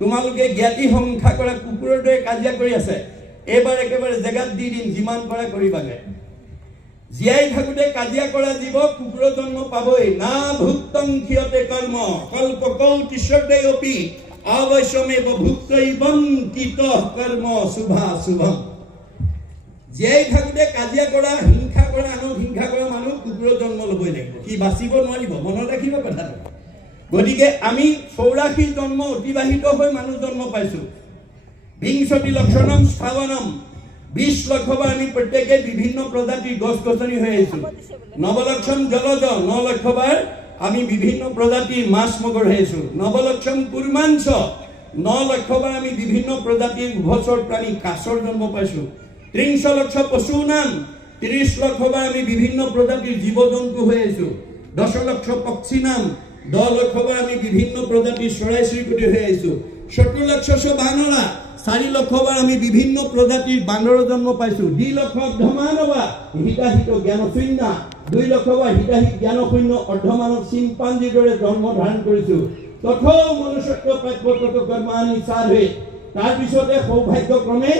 তোমালোকে জ্ঞাতি সংখ্যা কৰা কুকুৰৰ দৰে কাজিয়া কৰি আছে এবাৰ একেবাৰে জেগাত দি দিম যিমান কৰা কৰিবাগে জীয়াই থাকোঁতে কাজিয়া কৰা জীৱ কুকুৰৰ জন্ম পাবই না ভুক্তং ক্ষিয়তে কৰ্ম কল্পকৌতিষ্যতে অপি অৱশ্যমেৱ ভুক্তৈবং কিত কৰ্ম শুভা শুভম জীয়াই থাকোঁতে কাজিয়া কৰা হিংসা কৰা আনক হিংসা কৰা মানুহ কুকুৰৰ জন্ম ল'বই লাগিব সি বাচিব নোৱাৰিব মনত ৰাখিব কথাটো গতিকে আমি 84 জন্ম অতিবাহিত হৈ মানুহ জন্ম পাইছো বিংশতি লক্ষণম স্থাৱনম 20 লক্ষবাৰ আমি প্ৰত্যেকে বিভিন্ন প্ৰজাতিৰ গছ গছনি হৈ আহিছো নৱলক্ষণ জলজ 9 লক্ষবাৰ আমি বিভিন্ন প্ৰজাতিৰ মাছ মগৰ হৈ আহিছো নৱলক্ষণ কুৰ্মাঞ্চ 9 লক্ষবাৰ আমি বিভিন্ন প্ৰজাতিৰ উভচৰ প্ৰাণী কাছৰ জন্ম পাইছো 30 লক্ষ পশু নাম 30 লক্ষবাৰ আমি বিভিন্ন প্ৰজাতিৰ জীৱ জন্তু হৈ আহিছো 10 লক্ষ পক্ষী নাম 10 লক্ষবাৰ আমি বিভিন্ন প্ৰজাতিৰ চৰাই চিৰিকটি হৈ আহিছো 70 লক্ষ বানৰা 4 লক্ষবাৰ আমি বিভিন্ন প্ৰজাতিৰ বান্দৰৰ জন্ম পাইছো 2 লক্ষ অৰ্ধমানৱা হিতাহিত জ্ঞান শূন্য 2 লক্ষবাৰ হিতাহিত জ্ঞান শূন্য অৰ্ধমানৱ চিম্পাঞ্জীৰ দৰে জন্ম ধাৰণ কৰিছো তথা মনুষ্যত্ব প্ৰাপ্যত কৰ্মাণি সাধে তাৰ পিছতে সৌভাগ্যক্ৰমে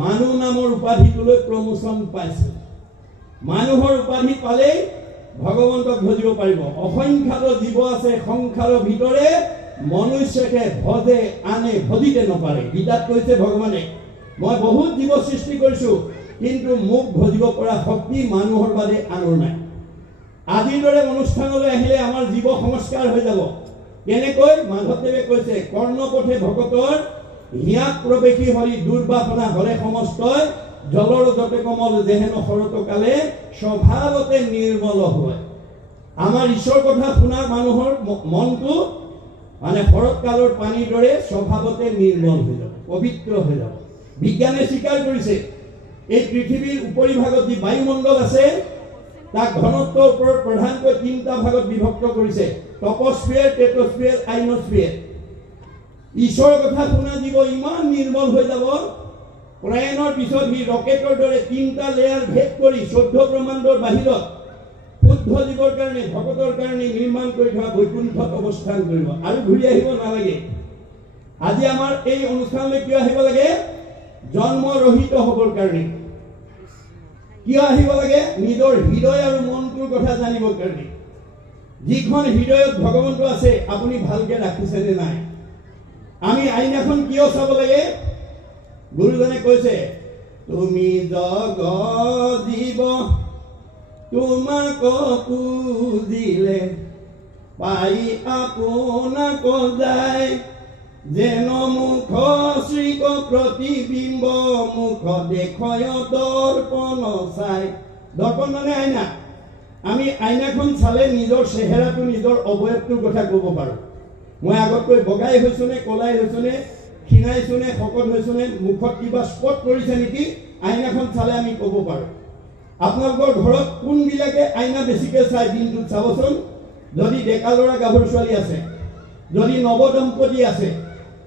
মানুহ নামৰ উপাধিটোলৈ প্ৰমোচন পাইছে মানুহৰ উপাধি পালে ভগৱন্তক ভজিব পাৰিব অসংখ্যাত জীৱ আছে সংখ্যাৰ ভিতৰে মনুষ্যকে ভজে আনে ভজিতে নপাৰে গীতাত কৈছে ভগৱানে মই বহুত জীৱ সৃষ্টি কৰিছো কিন্তু মোক ভজিব পৰা শক্তি মানুহৰ বাদে আনৰ নাই আজিৰ দৰে অনুষ্ঠানলৈ আহিলে আমাৰ জীৱ সংস্কাৰ হৈ যাব কেনেকৈ মাধৱদেৱে কৈছে কৰ্ণপথে ভকতৰ হিয়াক প্ৰবেশী হৰি দুৰ্বাসনা হৰে সমস্তই জলৰ যতে কমল যেহেন শৰতকালে স্বভাৱতে নিৰ্মল হয় আমাৰ ঈশ্বৰ কথা শুনা মানুহৰ মনটো মানে শৰৎকালৰ পানীৰ দৰে স্বভাৱতে নিৰ্মল হৈ যাব পবিত্ৰ হৈ যাব বিজ্ঞানে স্বীকাৰ কৰিছে এই পৃথিৱীৰ উপৰিভাগত যি বায়ুমণ্ডল আছে তাক ঘনত্বৰ ওপৰত প্ৰধানকৈ 3টা ভাগত বিভক্ত কৰিছে টপস্ফিয়াৰ টেট্ৰস্ফিয়াৰ আইনস্ফিয়াৰ ঈশ্বৰৰ কথা শুনা জীৱ ইমান নিৰ্মল হৈ যাব প্ৰয়াণৰ পিছত সি ৰকেটৰ দৰে 3টা লেয়াৰ ভেদ কৰি 14 ব্ৰহ্মাণ্ডৰ বাহিৰত শুদ্ধ জীৱৰ কাৰণে ভগতৰ কাৰণে নিৰ্মাণ কৰি থকা বৈকুণ্ঠত অৱস্থান কৰিব আৰু ঘূৰি আহিব নালাগে আজি আমাৰ এই অনুষ্ঠানলৈ কিয় আহিব লাগে জন্ম ৰহিত হ'বৰ কাৰণে কিয় আহিব লাগে নিজৰ হৃদয় আৰু মনটোৰ কথা জানিবৰ কাৰণে যিখন হৃদয়ত ভগৱন্ত আছে আপুনি ভালকে ৰাখিছে নে নাই আমি আইনাখন কিয় চাব লাগে গুৰুজনে কৈছে তুমি জগ জীৱ তোমাক পুজিলে পাই আপোনাক যায় যেন মুখ শ্ৰীক প্ৰতিবিম্ব মুখ দেখয় দৰ্পণ চাই দৰ্পণ মানে আইনা আমি আইনাখন চালে নিজৰ চেহেৰাটো নিজৰ অৱয়ৱটোৰ কথা ক'ব পাৰোঁ মই আগতকৈ বগাই হৈছো নে কলাই হৈছো নে ক্ষীণাইছো নে শকত হৈছো নে মুখত কিবা স্পট কৰিছে নেকি আইনাখন চালে আমি ক'ব পাৰোঁ আপোনালোকৰ ঘৰত কোনবিলাকে আইনা বেছিকৈ চাই দিনটোত চাবচোন যদি ডেকা ল'ৰা গাভৰু ছোৱালী আছে যদি নৱদম্পতি আছে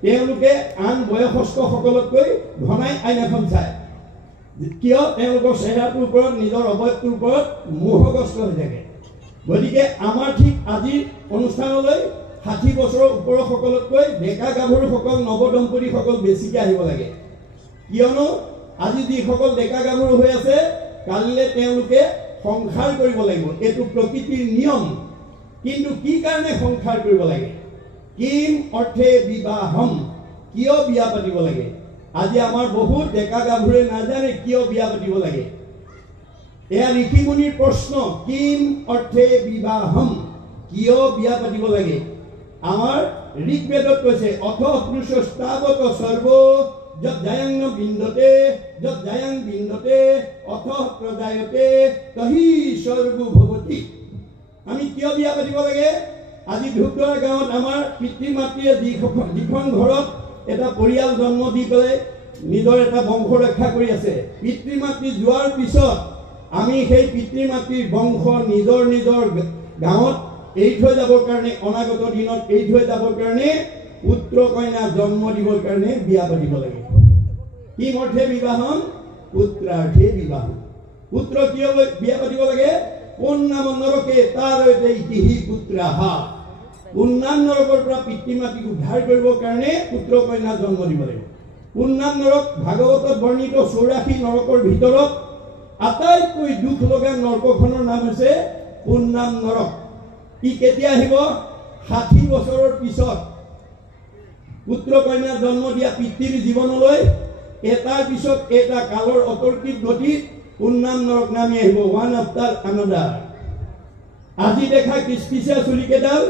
তেওঁলোকে আন বয়সস্থসকলতকৈ ঘনাই আইনাখন চায় কিয় তেওঁলোকৰ চেহেৰাটোৰ ওপৰত নিজৰ অৱয়ৱটোৰ ওপৰত মোহগ্ৰস্ত হৈ থাকে গতিকে আমাৰ ঠিক আজিৰ অনুষ্ঠানলৈ 60 বছৰৰ ওপৰৰ সকলতকৈ ডেকা গাভৰুসকল নৱদম্পতিসকল বেছিকৈ আহিব লাগে কিয়নো আজি যিসকল ডেকা গাভৰু হৈ আছে কালিলৈ তেওঁলোকে সংসাৰ কৰিব লাগিব এইটো প্ৰকৃতিৰ নিয়ম কিন্তু কি কাৰণে সংসাৰ কৰিব লাগে কিম অৰ্থে বিবাহম কিয় বিয়া পাতিব লাগে আজি আমাৰ বহুত ডেকা গাভৰুৱে নাজানে কিয় বিয়া পাতিব লাগে এয়া ঋষিমুনিৰ প্ৰশ্ন কিম অৰ্থে বিবাহম কিয় বিয়া পাতিব লাগে আমাৰ ঋগ্বেদত কৈছে অথ পুৰুষস্তাৱত সৰ্ব যত জায়াং বিন্দতে অথ প্ৰজায়তে তহি সৰ্ব ভৱতি আমি কিয় বিয়া পাতিব লাগে আজি ধূপদৰা গাঁৱত আমাৰ পিতৃ মাতৃয়ে যিখন ঘৰত এটা পৰিয়াল জন্ম দি পেলাই নিজৰ এটা বংশ ৰক্ষা কৰি আছে পিতৃ মাতৃ যোৱাৰ পিছত আমি সেই পিতৃ মাতৃৰ বংশ নিজৰ নিজৰ গাঁৱত এই থৈ যাবৰ কাৰণে অনাগত দিনত এই থৈ যাবৰ কাৰণে পুত্ৰ কন্যা জন্ম দিবৰ কাৰণে বিয়া পাতিব লাগে কি অৰ্থে বিবাহম পুত্ৰাৰ্থে বিবাহম পুত্ৰ কিয় বিয়া পাতিব লাগে কোন নাম নৰকে তাৰ ইতিহি পুত্ৰাহা পুণ্যাম নৰকৰ পৰা পিতৃ মাতৃক উদ্ধাৰ কৰিবৰ কাৰণে পুত্ৰ কন্যা জন্ম দিব লাগিব। পুণ্যাম নৰক ভাগৱতত বৰ্ণিত 84 নৰকৰ ভিতৰত আটাইতকৈ দুখ লগা নৰকখনৰ নাম হৈছে পুণ্যাম নৰক। ই কেতিয়া আহিব? 60 বছৰৰ পিছত পুত্ৰ কন্যা জন্ম দিয়া পিতৃৰ জীৱনলৈ এটাৰ পিছত এটা কালৰ অতৰ্কিত গতিত পুণ্যাম নৰক নামি আহিব, ওৱান আফটাৰ আনাদাৰ। আজি দেখা কিচকিচা চুলিকেইডাল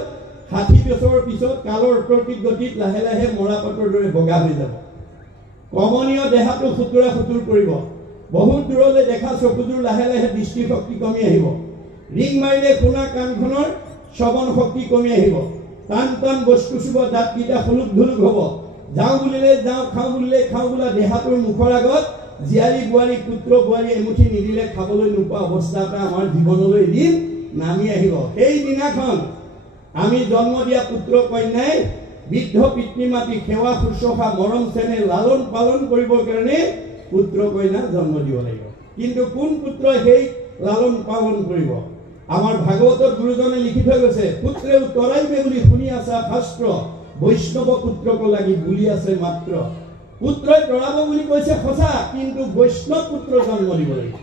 60 বছৰৰ পিছত কালৰ অতৰ্কিত গতিত লাহে লাহে মৰাপাতৰ দৰে বগা হৈ যাব। কমনীয় দেহাটো খুতুৰা খুতুৰ কৰিব। বহুত দূৰলৈ দেখা চকুযোৰ লাহে লাহে দৃষ্টিশক্তি কমি আহিব। ৰিং মাৰিলে শুনা কাণখনৰ শ্ৰৱণ শক্তি কমি আহিব। টান টান বস্তু চুব দাঁতকেইটা খুলুক ধুলুক হ'ব। যাওঁ বুলিলে যাওঁ, খাওঁ বুলিলে খাওঁ বোলা দেহাটোৰ মুখৰ আগত জীয়াৰী বোৱাৰী পুত্ৰ বোৱাৰী এমুঠি নিদিলে খাবলৈ নোপোৱা অৱস্থা এটা আমাৰ জীৱনলৈ এদিন নামি আহিব। সেই দিনাখন আমি জন্ম দিয়া পুত্ৰ কন্যাই বৃদ্ধ পিতৃ মাতৃ সেৱা শুশ্ৰূষা মৰম চেনেহ লালন পালন কৰিবৰ কাৰণে পুত্ৰ কন্যা জন্ম দিব লাগিব। কিন্তু কোন পুত্ৰই সেই লালন পালন কৰিব? আমাৰ ভাগৱতত গুৰুজনে লিখি থৈ গৈছে, পুত্ৰে উত্তৰাইবে বুলি শুনি আছা শাস্ত্ৰ, বৈষ্ণৱ পুত্ৰক লাগি বুলি আছে মাত্ৰ। পুত্ৰই তৰাব বুলি কৈছে সঁচা, কিন্তু বৈষ্ণৱ পুত্ৰ জন্ম দিব লাগিব।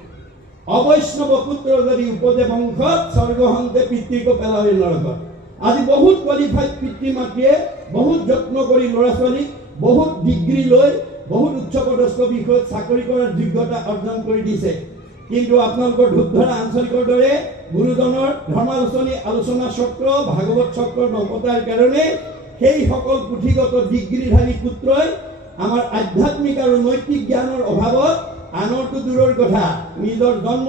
অবৈষ্ণৱ পুত্ৰ যদি উপজে বংশত, স্বৰ্গহন্তে পিতৃক পেলাৱে নৰকত। আজি বহুত কোৱালিফাইড পিতৃ মাতৃয়ে বহুত যত্ন কৰি ল'ৰা ছোৱালীক বহুত ডিগ্ৰী লৈ বহুত উচ্চপদস্থ বিষয়ত চাকৰি কৰাৰ যোগ্যতা অৰ্জন কৰি দিছে। কিন্তু আপোনালোকৰ ধূপধৰা আঞ্চলিকৰ দৰে গুৰুজনৰ ধৰ্মালোচনী আলোচনা চক্ৰ ভাগৱত চক্ৰ নপতাৰ কাৰণে সেই সকল পুথিগত ডিগ্ৰীধাৰী পুত্ৰই আমাৰ আধ্যাত্মিক আৰু নৈতিক জ্ঞানৰ অভাৱত আনৰটো দূৰৰ কথা নিজৰ জন্ম